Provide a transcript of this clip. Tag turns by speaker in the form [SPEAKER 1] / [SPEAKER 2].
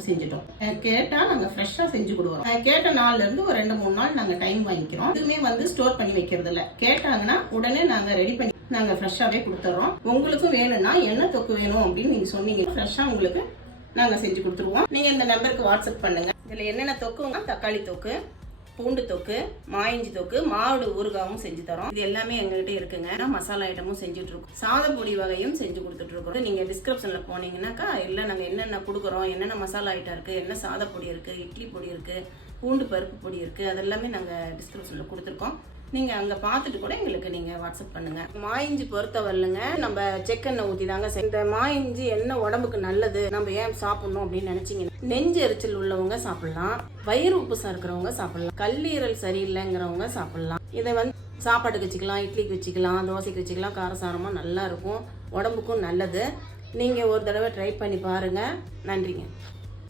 [SPEAKER 1] செஞ்சுட்டோம். அஹ் கேட்டா நாங்க ஃப்ரெஷ்ஷா செஞ்சு கொடுக்குறோம். கேட்ட நாள்ல இருந்து ஒரு ரெண்டு மூணு நாள் நாங்க டைம் வாங்கிக்கிறோம். இதுவுமே வந்து ஸ்டோர் பண்ணி வைக்கிறது இல்ல. கேட்டாங்கன்னா உடனே நாங்க ரெடி பண்ணி நாங்க ஃப்ரெஷ்ஷாவே கொடுத்துறோம். உங்களுக்கும் வேணும்னா என்ன தொக்கு வேணும் அப்படின்னு நீங்க சொன்னீங்க ஃப்ரெஷ்ஷா உங்களுக்கு நாங்க செஞ்சு கொடுத்துருவோம். நீங்க இந்த நம்பருக்கு வாட்ஸ்அப் பண்ணுங்க. இதுல என்னென்ன தொக்குங்க தக்காளி தொக்கு பூண்டு தொக்கு மாயிஞ்சி தொக்கு மாவுடு ஊறுகாவும் செஞ்சு தரோம். இது எல்லாமே எங்ககிட்ட இருக்குங்க. மசாலா ஐட்டமும் செஞ்சுட்டு இருக்கோம் சாதப்பொடி வகையும் செஞ்சு கொடுத்துட்டு இருக்கோம் நீங்க டிஸ்கிரிப்ஷன்ல போனீங்கன்னாக்கா இல்ல நாங்க என்னென்ன கொடுக்குறோம் என்னென்ன மசாலா ஐட்டம் இருக்கு என்ன சாதப்பொடி இருக்கு இட்லி பொடி இருக்கு பூண்டு பருப்பு பொடி இருக்கு அதெல்லாமே நாங்க டிஸ்கிரிப்ஷன்ல கொடுத்துருக்கோம். நீங்க அங்க பார்த்துட்டு கூட எங்களுக்கு நீங்க வாட்ஸ்அப் பண்ணுங்க. மாயிஞ்சி பொறுத்தவரையிலுங்க நம்ம செக்கெண்ணெய் ஊத்தி தாங்க இந்த மாயிஞ்சி என்ன உடம்புக்கு நல்லது. நம்ம ஏன் சாப்பிடணும் அப்படின்னு நினைச்சீங்கன்னா நெஞ்சு எரிச்சல் உள்ளவங்க சாப்பிடலாம். வயிறு உப்புசம் இருக்கிறவங்க சாப்பிடலாம். கல்லீரல் சரியில்லைங்கிறவங்க சாப்பிடலாம். இதை வந்து சாப்பாட்டுக்கு வச்சுக்கலாம் இட்லிக்கு வச்சுக்கலாம் தோசைக்கு வச்சுக்கலாம். காரசாரமாக நல்லா இருக்கும். உடம்புக்கும் நல்லது. நீங்கள் ஒரு தடவை ட்ரை பண்ணி பாருங்கள் நன்றிங்க.